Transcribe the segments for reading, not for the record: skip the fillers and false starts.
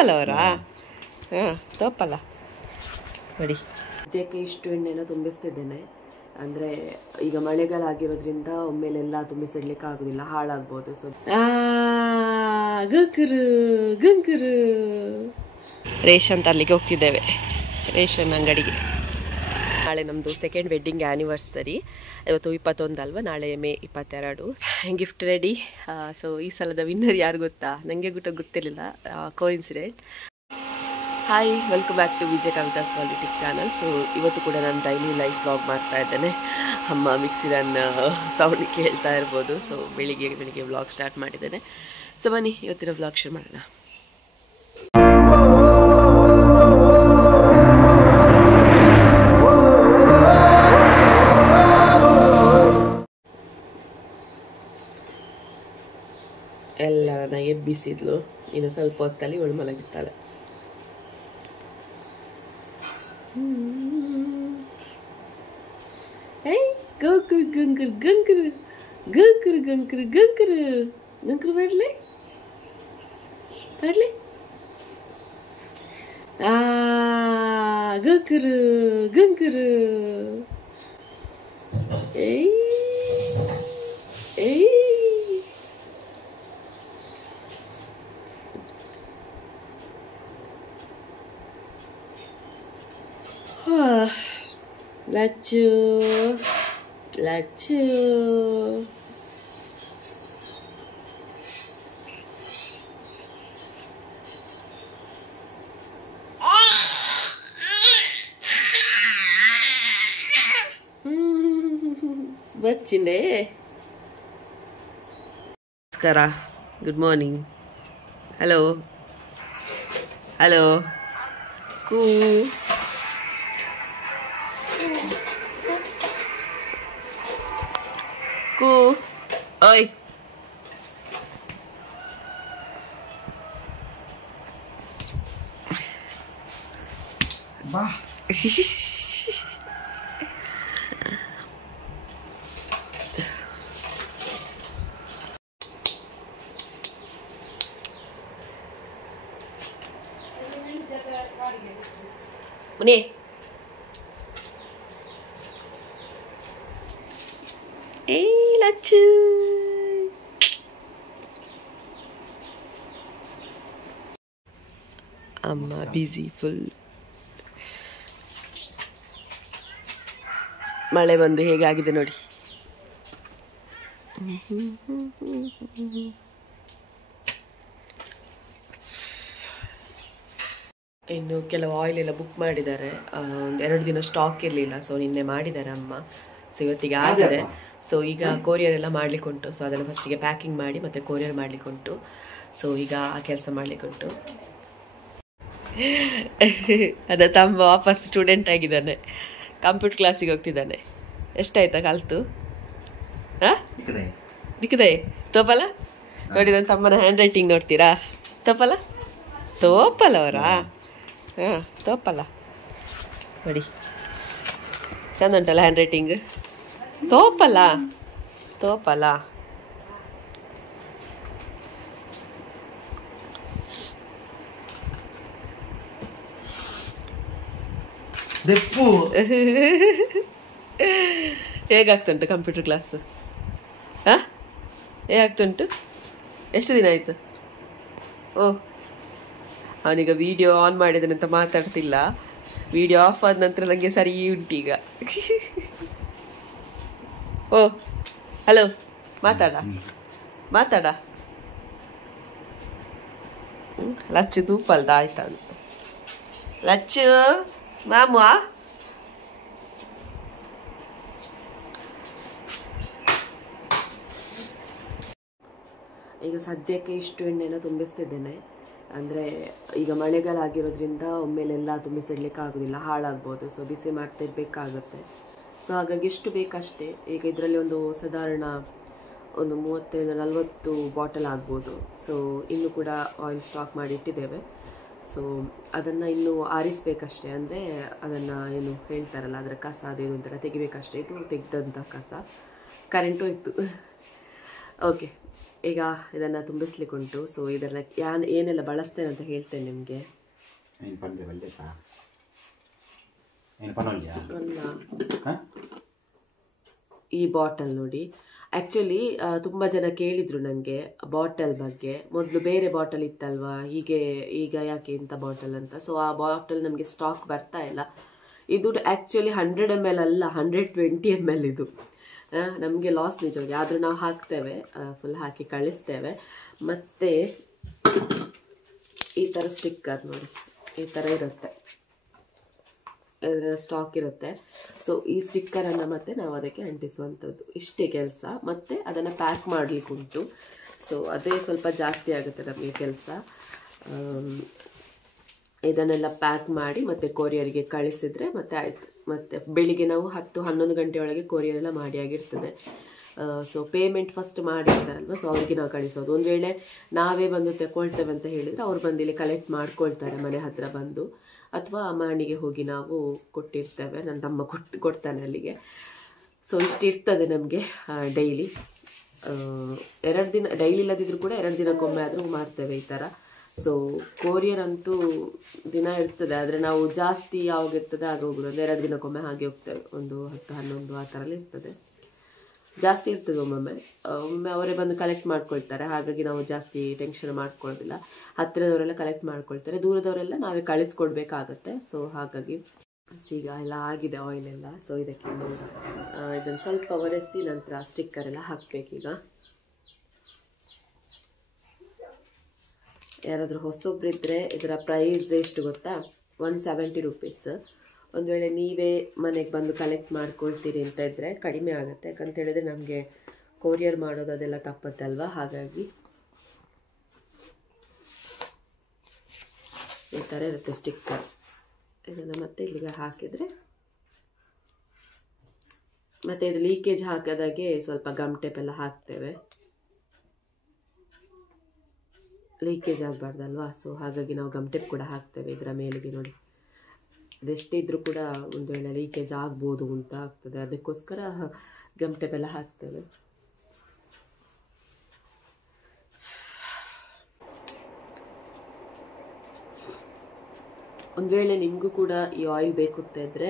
ತೋಪಲ್ಲ ಅವರಾ? ಹಾಂ, ತೋಪಲ್ಲ ನೋಡಿ. ಸದ್ಯಕ್ಕೆ ಇಷ್ಟು ಎಣ್ಣೆನ ತುಂಬಿಸ್ತಿದ್ದೇನೆ. ಅಂದರೆ ಈಗ ಮಳೆಗಾಲ ಆಗಿರೋದ್ರಿಂದ ಒಮ್ಮೆಲೆಲ್ಲ ತುಂಬಿಸಿಡ್ಲಿಕ್ಕೆ ಆಗೋದಿಲ್ಲ, ಹಾಳಾಗ್ಬೋದು. ಸೊ ಗಂಕರು ಗಂಕರು ರೇಷನ್ ತರಲಿಕ್ಕೆ ಹೋಗ್ತಿದ್ದೇವೆ, ರೇಷನ್ ಅಂಗಡಿಗೆ. ನಾಳೆ ನಮ್ಮದು ಸೆಕೆಂಡ್ ವೆಡ್ಡಿಂಗ್ ಆ್ಯನಿವರ್ಸರಿ. ಇವತ್ತು 21 ಅಲ್ವಾ, ನಾಳೆ ಮೇ 22. Gift ready. ಸೊ ಈ ಸಲದ ವಿನ್ನರ್ ಯಾರು ಗೊತ್ತಾ? ನನಗೆ ಗೊತ್ತಿರಲಿಲ್ಲ, coincident. Hi, welcome back to Vijaya Kavitha's YouTube channel. So ಇವತ್ತು ಕೂಡ ನಾನು ಡೈಲಿ ಲೈಫ್ ವ್ಲಾಗ್ ಮಾಡ್ತಾ ಇದ್ದೇನೆ. ಅಮ್ಮ ಮಿಕ್ಸಿರನ್ನು ಸೌಂಡ್ ಕೇಳ್ತಾ ಇರ್ಬೋದು. ಸೊ ಬೆಳಿಗ್ಗೆ ವ್ಲಾಗ್ ಸ್ಟಾರ್ಟ್ ಮಾಡಿದ್ದೇನೆ. ಸೊ ಬನ್ನಿ ಇವತ್ತಿನ ವ್ಲಾಗ್ ಶುರು ಮಾಡೋಣ. ಎಲ್ಲರನ್ನ ಎಬ್ಬಿಸಿದ್ಲು, ಇನ್ನು ಸ್ವಲ್ಪ ಹೊತ್ತಲ್ಲಿ ಇವಳು ಮಲಗಿರ್ತಾಳೆ. ಗಂಕರು ಗಂಕರು ಗಂಕರು ಗಂಕರು ಗಂಕರು ಗಂಕರು ಗಂಕರು ಬರ್ಲಿ ಬರ್ಲಿ. ಗಂಕರು ಗಂಕರು. ಏಯ್ ಏಯ್ ಲಚ್ಚು ಲಚ್ಚು. ಬಚ್ಚಿಂಡೆ. ನಮಸ್ಕಾರ, ಗುಡ್ ಮಾರ್ನಿಂಗ್. Hello hello. ಕೂ ಕೂ. ಓಯ್ ಬಾ. ಮುನಿ ಏಯ್ ಲಚ್ಚು. ಅಮ್ಮ ಬ್ಯುಸಿ ಫುಲ್. ಮಳೆ ಬಂದು ಹೇಗಾಗಿದೆ ನೋಡಿ. ಇನ್ನು ಕೆಲವು ಆಯಿಲ್ ಎಲ್ಲ ಬುಕ್ ಮಾಡಿದ್ದಾರೆ. ಒಂದು 2 ದಿನ ಸ್ಟಾಕ್ ಇರಲಿಲ್ಲ, ಸೊ ನಿನ್ನೆ ಮಾಡಿದ್ದಾರೆ ಅಮ್ಮ. ಸೊ ಇವತ್ತಿಗೆ ಆಗಿದೆ. ಸೊ ಈಗ ಕೊರಿಯರ್ ಎಲ್ಲ ಮಾಡ್ಲಿಕ್ಕೆ ಉಂಟು. ಸೊ ಅದನ್ನು ಫಸ್ಟಿಗೆ ಪ್ಯಾಕಿಂಗ್ ಮಾಡಿ ಮತ್ತೆ ಕೊರಿಯರ್ ಮಾಡ್ಲಿಕ್ಕೆ ಉಂಟು. ಸೊ ಈಗ ಆ ಕೆಲಸ ಮಾಡ್ಲಿಕ್ಕೆ ಉಂಟು. ಅದ ತಮ್ಮ ವಾಪಸ್ ಸ್ಟೂಡೆಂಟ್ ಆಗಿದ್ದಾನೆ, ಕಂಪ್ಯೂಟರ್ ಕ್ಲಾಸಿಗೆ ಹೋಗ್ತಿದ್ದಾನೆ. ಎಷ್ಟಾಯ್ತಾ ಕಲ್ತು? ನಿಕ್ಕದೆ ತೋಪಲ್ಲ ನೋಡಿ. ನನ್ನ ತಮ್ಮನ ಹ್ಯಾಂಡ್ ರೈಟಿಂಗ್ ನೋಡ್ತೀರಾ? ತೋಪಲ್ಲ ತೋಪಲ್ಲ ಅವರಾ? ಹಾಂ, ತೋಪಲ್ಲ ನೋಡಿ, ಚಂದ ಉಂಟಲ್ಲ ಹ್ಯಾಂಡ್ ರೈಟಿಂಗ್. ತೋಪಲ್ಲ ತೋಪಲ್ಲ. ಹೇಗಾಗ್ತುಂಟು ಕಂಪ್ಯೂಟರ್ ಕ್ಲಾಸ್? ಹಾಂ, ಹೇಗಾಗ್ತುಂಟು? ಎಷ್ಟು ದಿನ ಆಯಿತು? ಓಹ್, ಅವನೀಗ ವಿಡಿಯೋ ಆನ್ ಮಾಡಿದನಂತ ಮಾತಾಡ್ತಿಲ್ಲ. ವಿಡಿಯೋ ಆಫ್ ಆದ ನಂತರ ನನಗೆ ಸರಿ ಉಂಟೀಗ. ಓ ಹಲೋ, ಮಾತಾಡ ಮಾತಾಡ. ಲಚ್ಚು ತೂಪಲ್ದ ಆಯ್ತಾ ಅಂತ. ಲಚ್ಚು ಮಾಮು ಈಗ ಸದ್ಯಕ್ಕೆ ಇಷ್ಟು ಎಣ್ಣೆನ ತುಂಬಿಸ್ತಿದ್ದೇನೆ. ಅಂದರೆ ಈಗ ಮಳೆಗಾಲ ಆಗಿರೋದ್ರಿಂದ ಒಮ್ಮೆಲೆಲ್ಲ ತುಂಬಿಸಿಡ್ಲಿಕ್ಕೆ ಆಗೋದಿಲ್ಲ, ಹಾಳಾಗ್ಬೋದು. ಸೊ ಬಿಸಿ ಮಾಡ್ತಿರ್ಬೇಕಾಗುತ್ತೆ. ಸೊ ಹಾಗಾಗಿ ಎಷ್ಟು ಬೇಕಷ್ಟೇ. ಈಗ ಇದರಲ್ಲಿ ಒಂದು ಸಾಧಾರಣ ಒಂದು 35-40 ಬಾಟಲ್ ಆಗ್ಬೋದು. ಸೊ ಇನ್ನೂ ಕೂಡ ಆಯಿಲ್ ಸ್ಟಾಕ್ ಮಾಡಿ ಇಟ್ಟಿದ್ದೇವೆ. ಸೊ ಅದನ್ನು ಇನ್ನೂ ಆರಿಸಬೇಕಷ್ಟೇ. ಅಂದರೆ ಅದನ್ನು ಏನು ಹೇಳ್ತಾರಲ್ಲ, ಅದರ ಕಸ ಅದೇನು ಅಂತಾರೆ ತೆಗಿಬೇಕಷ್ಟೇ. ಇದು ತೆಗೆದಂಥ ಕಸ. ಕರೆಂಟು ಇತ್ತು. ಓಕೆ, ಈಗ ಇದನ್ನು ತುಂಬಿಸ್ಲಿಕ್ಕೆ ಉಂಟು. ಸೊ ಇದನ್ನು ಏನೆಲ್ಲ ಬಳಸ್ತೇನೆ ಅಂತ ಹೇಳ್ತೇನೆ ನಿಮಗೆ. ಅಲ್ಲ, ಈ ಬಾಟಲ್ ನೋಡಿ. ಆ್ಯಕ್ಚುಲಿ ತುಂಬ ಜನ ಕೇಳಿದರು ನನಗೆ ಬಾಟಲ್ ಬಗ್ಗೆ. ಮೊದಲು ಬೇರೆ ಬಾಟಲ್ ಇತ್ತಲ್ವಾ, ಈಗ ಯಾಕೆ ಇಂಥ ಬಾಟಲ್ ಅಂತ. ಸೊ ಆ ಬಾಟಲ್ ನಮಗೆ ಸ್ಟಾಕ್ ಬರ್ತಾ ಇಲ್ಲ. ಇದು ಆ್ಯಕ್ಚುಲಿ 100 ml ಅಲ್ಲ, 120 ml ಇದು. ನಮಗೆ ಲಾಸ್ ನಿಜವಾಗಿ. ಆದರೂ ನಾವು ಹಾಕ್ತೇವೆ, ಫುಲ್ ಹಾಕಿ ಕಳಿಸ್ತೇವೆ. ಮತ್ತು ಈ ಥರ ಸ್ಟಿಕ್ಕರ್ ನೋಡಿ, ಈ ಥರ ಇರುತ್ತೆ, ಸ್ಟಾಕ್ ಇರುತ್ತೆ. ಸೊ ಈ ಸ್ಟಿಕ್ಕರನ್ನು ಮತ್ತೆ ನಾವು ಅದಕ್ಕೆ ಅಂಟಿಸುವಂಥದ್ದು, ಇಷ್ಟೇ ಕೆಲಸ. ಮತ್ತು ಅದನ್ನು ಪ್ಯಾಕ್ ಮಾಡಲಿಕ್ಕೆ ಉಂಟು. ಸೊ ಅದೇ ಸ್ವಲ್ಪ ಜಾಸ್ತಿ ಆಗುತ್ತೆ ನಮಗೆ ಕೆಲಸ. ಇದನ್ನೆಲ್ಲ ಪ್ಯಾಕ್ ಮಾಡಿ ಮತ್ತು ಕೊರಿಯರಿಗೆ ಕಳಿಸಿದರೆ ಮತ್ತೆ ಆಯಿತು. ಮತ್ತು ಬೆಳಿಗ್ಗೆ ನಾವು 10-11 ಗಂಟೆಯೊಳಗೆ ಕೊರಿಯರ್ ಎಲ್ಲ ಮಾಡಿ ಆಗಿರ್ತದೆ. ಸೊ ಪೇಮೆಂಟ್ ಫಸ್ಟ್ ಮಾಡಿರ್ತಾರಲ್ವ, ಸೊ ಅವರಿಗೆ ನಾವು ಕಳಿಸೋದು. ಒಂದು ವೇಳೆ ನಾವೇ ಬಂದು ತಗೊಳ್ತೇವೆ ಅಂತ ಹೇಳಿದರೆ ಅವ್ರು ಬಂದು ಇಲ್ಲಿ ಕಲೆಕ್ಟ್ ಮಾಡ್ಕೊಳ್ತಾರೆ ಮನೆ ಹತ್ತಿರ ಬಂದು, ಅಥವಾ ಮಾಣಿಗೆ ಹೋಗಿ ನಾವು ಕೊಟ್ಟಿರ್ತೇವೆ. ನನ್ನ ತಮ್ಮ ಕೊಡ್ತಾನೆ ಅಲ್ಲಿಗೆ. ಸೊ ಇಷ್ಟು ಇರ್ತದೆ ನಮಗೆ ಡೈಲಿ. 2 ದಿನ ಡೈಲಿ ಇಲ್ಲದಿದ್ದರೂ ಕೂಡ 2 ದಿನಕ್ಕೊಮ್ಮೆ ಆದರೂ ಮಾಡ್ತೇವೆ ಈ ಥರ. ಸೊ ಕೊರಿಯರ್ ಅಂತೂ ದಿನ ಇರ್ತದೆ, ಆದರೆ ನಾವು ಜಾಸ್ತಿ ಯಾವಾಗ ಇರ್ತದೆ ಆಗ ಹೋಗೋದು. ಅಂದರೆ 2 ದಿನಕ್ಕೊಮ್ಮೆ ಹಾಗೆ ಹೋಗ್ತೇವೆ, ಒಂದು 10-11 ಆ ಥರಲ್ಲಿ ಇರ್ತದೆ. ಜಾಸ್ತಿ ಇರ್ತದೆ ಒಮ್ಮೊಮ್ಮೆ ಅವರೇ ಬಂದು ಕಲೆಕ್ಟ್ ಮಾಡ್ಕೊಳ್ತಾರೆ. ಹಾಗಾಗಿ ನಾವು ಜಾಸ್ತಿ ಟೆನ್ಷನ್ ಮಾಡ್ಕೊಳ್ಳೋದಿಲ್ಲ. ಹತ್ತಿರದವರೆಲ್ಲ ಕಲೆಕ್ಟ್ ಮಾಡ್ಕೊಳ್ತಾರೆ, ದೂರದವರೆಲ್ಲ ನಾವೇ ಕಳಿಸ್ಕೊಡ್ಬೇಕಾಗತ್ತೆ. ಸೊ ಹಾಗಾಗಿ ಈಗ ಎಲ್ಲ ಆಗಿದೆ ಆಯಿಲ್ ಎಲ್ಲ. ಸೊ ಇದಕ್ಕೆ ಇದನ್ನು ಸ್ವಲ್ಪ ಒರೆಸಿ ನಂತರ ಸ್ಟಿಕ್ಕರ್ ಎಲ್ಲ ಹಾಕಬೇಕೀಗ. ಯಾರಾದರೂ ಹೊಸೊಬ್ಬರಿದ್ದರೆ ಇದರ ಪ್ರೈಸ್ ಎಷ್ಟು ಗೊತ್ತಾ, 170 rupees. ಒಂದು ವೇಳೆ ನೀವೇ ಮನೆಗೆ ಬಂದು ಕಲೆಕ್ಟ್ ಮಾಡ್ಕೊಳ್ತೀರಿ ಅಂತ ಇದ್ದರೆ ಕಡಿಮೆ ಆಗುತ್ತೆ. ಯಾಕಂತ ಹೇಳಿದರೆ ನಮಗೆ ಕೊರಿಯರ್ ಮಾಡೋದು ಅದೆಲ್ಲ ತಪ್ಪತ್ತಲ್ವ. ಹಾಗಾಗಿ ಈ ಥರ ಇರುತ್ತೆ ಸ್ಟಿಕ್ಕರ್. ಇದನ್ನು ಮತ್ತೆ ಇಲ್ಲಿಗೆ ಹಾಕಿದರೆ, ಮತ್ತು ಇದು ಲೀಕೇಜ್ ಹಾಕೋದಾಗೆ ಸ್ವಲ್ಪ ಗಮ್ ಟೇಪ್ ಎಲ್ಲ ಹಾಕ್ತೇವೆ, ಲೀಕೇಜ್ ಆಗಬಾರ್ದಲ್ವಾ. ಸೊ ಹಾಗಾಗಿ ನಾವು ಗಮ್ ಟೇಪ್ ಕೂಡ ಹಾಕ್ತೇವೆ ಇದರ ಮೇಲಿಗೆ. ನೋಡಿ, ಇದೆಷ್ಟೇ ಇದ್ದರೂ ಕೂಡ ಒಂದು ವೇಳೆ ಲೀಕೇಜ್ ಆಗ್ಬೋದು ಅಂತ ಆಗ್ತದೆ, ಅದಕ್ಕೋಸ್ಕರ ಗಮ್ ಟೇಪ್ ಎಲ್ಲ ಹಾಕ್ತೇವೆ. ಒಂದು ವೇಳೆ ನಿಮಗೂ ಕೂಡ ಈ ಆಯಿಲ್ ಬೇಕು ಅಂತ ಇದ್ದರೆ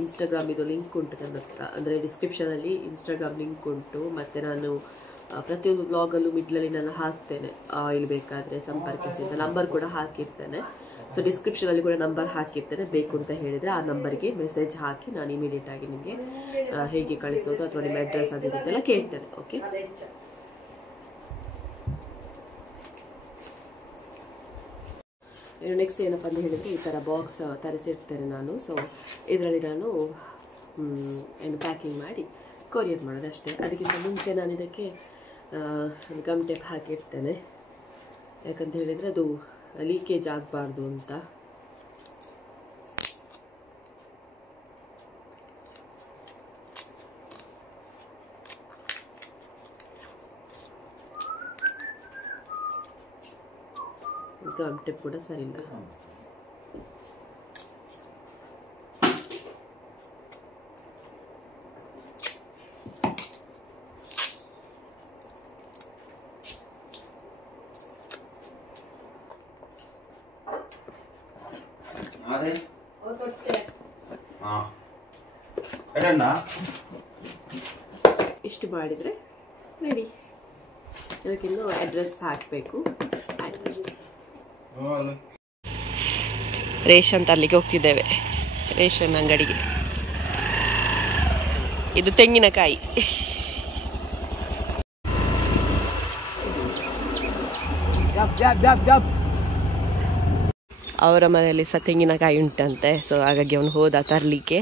ಇನ್ಸ್ಟಾಗ್ರಾಮ್ ಇದು ಲಿಂಕ್ ಉಂಟು ನನ್ನ ಹತ್ರ. ಅಂದರೆ ಡಿಸ್ಕ್ರಿಪ್ಷನಲ್ಲಿ ಇನ್ಸ್ಟಾಗ್ರಾಮ್ ಲಿಂಕ್ ಉಂಟು. ಮತ್ತು ನಾನು ಪ್ರತಿಯೊಂದು ಬ್ಲಾಗಲ್ಲೂ ಮಿಡ್ಲಲ್ಲಿ ನಾನು ಹಾಕ್ತೇನೆ, ಆಯಿಲ್ ಬೇಕಾದರೆ ಸಂಪರ್ಕಿಸಿ ಅಂತ ನಂಬರ್ ಕೂಡ ಹಾಕಿರ್ತೇನೆ. ಸೊ ಡಿಸ್ಕ್ರಿಪ್ಷನಲ್ಲಿ ಕೂಡ ನಂಬರ್ ಹಾಕಿರ್ತೇನೆ. ಬೇಕು ಅಂತ ಹೇಳಿದರೆ ಆ ನಂಬರ್ಗೆ ಮೆಸೇಜ್ ಹಾಕಿ ನಾನು ಇಮಿಡಿಯೇಟಾಗಿ ನಿಮಗೆ ಹೇಗೆ ಕಳಿಸೋದು ಅಥವಾ ನಿಮ್ಮ ಅಡ್ರೆಸ್ ಅದಿರುತ್ತೆಲ್ಲ ಕೇಳ್ತೇನೆ. ಓಕೆ, ನೆಕ್ಸ್ಟ್ ಏನಪ್ಪ ಅಂತ ಹೇಳಿದರೆ ಈ ಥರ ಬಾಕ್ಸ್ ತರಿಸಿರ್ತೇನೆ ನಾನು. ಸೊ ಇದರಲ್ಲಿ ನಾನು ಏನು ಪ್ಯಾಕಿಂಗ್ ಮಾಡಿ ಕೊರಿಯರ್ ಮಾಡೋದು ಅಷ್ಟೇ. ಅದಕ್ಕಿಂತ ಮುಂಚೆ ನಾನು ಇದಕ್ಕೆ ಗಮ್ ಟೇಪ್ ಹಾಕಿರ್ತೇನೆ, ಯಾಕಂತ ಹೇಳಿದರೆ ಅದು ಲೀಕೇಜ್ ಆಗಬಾರ್ದು ಅಂತ. ಗಮ್ ಟೇಪ್ ಕೂಡ ಸರಿ ಇಲ್ಲ. ಇಷ್ಟು ಮಾಡಿದರೆ ರೆಡಿ. ಇದಕ್ಕಿನ್ನೂ ಅಡ್ರೆಸ್ ಹಾಕಬೇಕು, ಆಯ್ತು. ರೇಷನ್ ತರಲಿಕ್ಕೆ ಹೋಗ್ತಿದ್ದೇವೆ, ರೇಷನ್ ಅಂಗಡಿಗೆ. ಇದು ತೆಂಗಿನಕಾಯಿ. ಅವರ ಮನೆಯಲ್ಲಿ ಸಹ ತೆಂಗಿನಕಾಯಿ ಉಂಟಂತೆ. ಸೊ ಹಾಗಾಗಿ ಅವನು ಹೋದ ತರಲಿಕ್ಕೆ.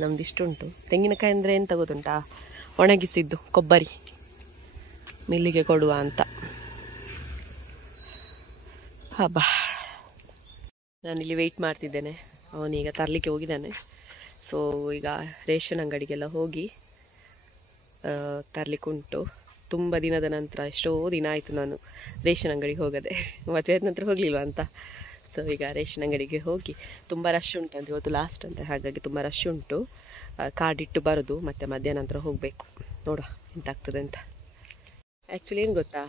ನಮ್ದಿಷ್ಟುಂಟು ತೆಂಗಿನಕಾಯಿ. ಅಂದರೆ ಎಂತ ಗೊತ್ತುಂಟಾ, ಒಣಗಿಸಿದ್ದು ಕೊಬ್ಬರಿ ಮಿಲ್ಲಿಗೆ ಕೊಡುವ ಅಂತ. ಹಬ್ಬ, ನಾನಿಲ್ಲಿ ವೆಯ್ಟ್ ಮಾಡ್ತಿದ್ದೇನೆ. ಅವನೀಗ ತರಲಿಕ್ಕೆ ಹೋಗಿದ್ದಾನೆ. ಸೊ ಈಗ ರೇಷನ್ ಅಂಗಡಿಗೆಲ್ಲ ಹೋಗಿ ತರಲಿಕ್ಕೆ ಉಂಟು. ತುಂಬ ದಿನದ ನಂತರ, ಎಷ್ಟೋ ದಿನ ಆಯಿತು ನಾನು ರೇಷನ್ ಅಂಗಡಿಗೆ ಹೋಗದೆ, ಮದುವೆ ಆದ ನಂತರ ಹೋಗಲಿಲ್ವ ಅಂತ. ಸೊ ಈಗ ರೇಷನ್ ಅಂಗಡಿಗೆ ಹೋಗಿ, ತುಂಬ ರಶ್ ಉಂಟಂತೆ ಇವತ್ತು ಲಾಸ್ಟ್ ಅಂತೆ, ಹಾಗಾಗಿ ತುಂಬ ರಶ್ ಉಂಟು. ಕಾರ್ಡ್ ಇಟ್ಟು ಬರೋದು, ಮತ್ತು ಮಧ್ಯಾಹ್ನ ನಂತರ ಹೋಗಬೇಕು. ನೋಡುವ ಎಂತಾಗ್ತದೆ ಅಂತ. ಆ್ಯಕ್ಚುಲಿ ಏನು ಗೊತ್ತಾ,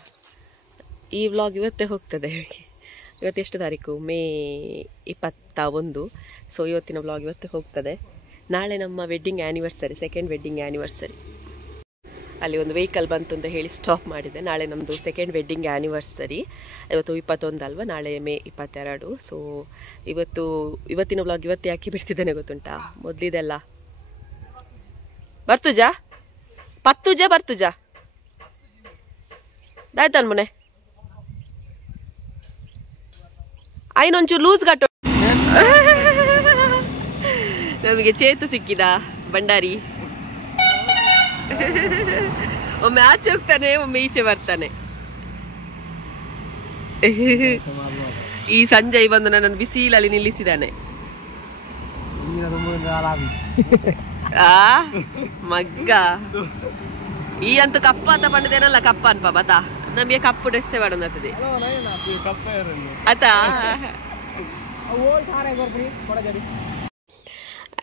ಈ ವ್ಲಾಗ್ ಇವತ್ತೇ ಹೋಗ್ತದೆ. ಇವತ್ತೆಷ್ಟು ತಾರೀಕು? ಮೇ 21. ಸೊ ಇವತ್ತಿನ ವ್ಲಾಗ್ ಇವತ್ತೇ ಹೋಗ್ತದೆ. ನಾಳೆ ನಮ್ಮ wedding anniversary, second wedding anniversary. ಅಲ್ಲಿ ಒಂದು ವೆಹಿಕಲ್ ಬಂತು ಅಂತ ಹೇಳಿ ಸ್ಟಾಪ್ ಮಾಡಿದೆ. ನಾಳೆ ನಮ್ಮದು ಸೆಕೆಂಡ್ ವೆಡ್ಡಿಂಗ್ ಆ್ಯನಿವರ್ಸರಿ. ಇವತ್ತು 21 ಅಲ್ವಾ, ನಾಳೆ ಮೇ 22. ಸೊ ಇವತ್ತಿನ ವ್ಲಾಗ್ ಇವತ್ತು ಯಾಕೆ ಬಿಡ್ತಿದ್ದೇನೆ ಗೊತ್ತುಂಟಾ? ಮೊದಲಿದೆಲ್ಲ ಬರ್ತುಜಾ ಬರ್ತುಜಾ ದಾಯ್ತಾನ ಮೊನ್ನೆ ಐನೊಂಚೂರು ಲೂಸ್ ಗಟ್ಟು. ನಮಗೆ ಚೇತು ಸಿಕ್ಕಿದ ಭಂಡಾರಿ. ಒಮ್ಮೆ ಆಚೆ ಹೋಗ್ತಾನೆ, ಒಮ್ಮೆ ಈಚೆ ಬರ್ತಾನೆ. ಈ ಸಂಜಯ್ ಬಂದು ನನ್ನನ್ನು ಬಿಸಿಲಲ್ಲಿ ನಿಲ್ಲಿಸಿದಾನೆ. ಮಗ್ಗ ಈ ಅಂತೂ ಕಪ್ಪ ಅಂತ ಪಂಡದೇನಲ್ಲ, ಕಪ್ಪ ಅನ್ಪ ಬತಾ ನಮಗೆ ಕಪ್ಪು ಡ್ರೆಸ್ಸೇ ಮಾಡೋದತ್ತದೆ ಆತಾ.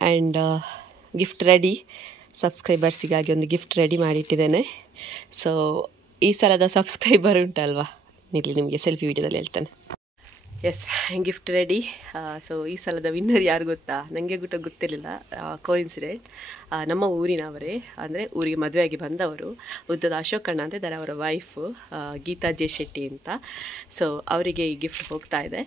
ಆ್ಯಂಡ್ ಗಿಫ್ಟ್ ರೆಡಿ, ಸಬ್ಸ್ಕ್ರೈಬರ್ಸಿಗಾಗಿ ಒಂದು ಗಿಫ್ಟ್ ರೆಡಿ ಮಾಡಿಟ್ಟಿದ್ದೇನೆ. ಸೊ ಈ ಸಲದ ಸಬ್ಸ್ಕ್ರೈಬರ್ ಉಂಟಲ್ವಾ, ಇಲ್ಲಿ ನಿಮಗೆ ಸೆಲ್ಫಿ ವಿಡಿಯೋದಲ್ಲಿ ಹೇಳ್ತಾನೆ. S, gift ready. ಸೊ ಈ ಸಲದ ವಿನ್ನರ್ ಯಾರು ಗೊತ್ತಾ? ನನಗೆ ಗೊತ್ತಿರಲಿಲ್ಲ, ಕೋಇನ್ಸಿಡೆಂಟ್. ನಮ್ಮ ಊರಿನವರೇ, ಅಂದರೆ ಊರಿಗೆ ಮದುವೆಯಾಗಿ ಬಂದವರು. ಉದ್ದದ ಅಶೋಕಣ್ಣ ಅಂತ ಇದ್ದಾರೆ, ಅವರ ವೈಫು ಗೀತಾ ಜೆ ಶೆಟ್ಟಿ ಅಂತ. ಸೊ ಅವರಿಗೆ ಈ ಗಿಫ್ಟ್ ಹೋಗ್ತಾ ಇದೆ.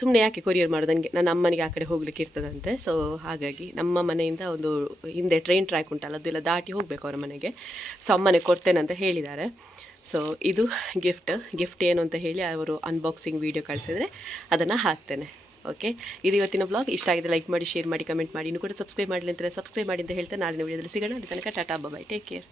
ಸುಮ್ಮನೆ ಯಾಕೆ ಕೊರಿಯರ್ ಮಾಡೋದು, ನನಗೆ ನನ್ನ ಅಮ್ಮನಿಗೆ ಆ ಕಡೆ ಹೋಗ್ಲಿಕ್ಕೆ ಇರ್ತದಂತೆ. ಸೊ ಹಾಗಾಗಿ ನಮ್ಮ ಮನೆಯಿಂದ ಒಂದು ಹಿಂದೆ ಟ್ರೈನ್ ಟ್ರ್ಯಾಕ್ ಉಂಟಲ್ಲ, ಅದೆಲ್ಲ ದಾಟಿ ಹೋಗಬೇಕು ಅವರ ಮನೆಗೆ. ಸೊ ಅಮ್ಮನೆ ಕೊಡ್ತೇನೆ ಅಂತ ಹೇಳಿದ್ದಾರೆ. ಸೊ ಇದು ಗಿಫ್ಟ್ ಏನು ಅಂತ ಹೇಳಿ ಅವರು ಅನ್ಬಾಕ್ಸಿಂಗ್ ವೀಡಿಯೋ ಕಳಿಸಿದ್ರೆ ಅದನ್ನು ಹಾಕ್ತೇನೆ. ಓಕೆ, ಇದು ಇವತ್ತಿನ ಬ್ಲಾಗ್. ಇಷ್ಟ ಆಗಿದೆ ಲೈಕ್ ಮಾಡಿ, ಶೇರ್ ಮಾಡಿ, ಕಮೆಂಟ್ ಮಾಡಿ. ಇನ್ನೂ ಕೂಡ ಸಬ್ಸ್ಕ್ರೈಬ್ ಮಾಡಲಿ ಅಂತಾರೆ ಸಬ್ಸ್ಕ್ರೈಬ್ ಮಾಡಿ ಅಂತ ಹೇಳ್ತೇನೆ. ನಾಳಿನ ವೀಡಿಯೋದಲ್ಲಿ ಸಿಗೋಣ. ಅಲ್ಲಿ ತನಕ ಟಾಟಾ, ಬಾಯ್, ಟೇಕ್ ಕೇರ್.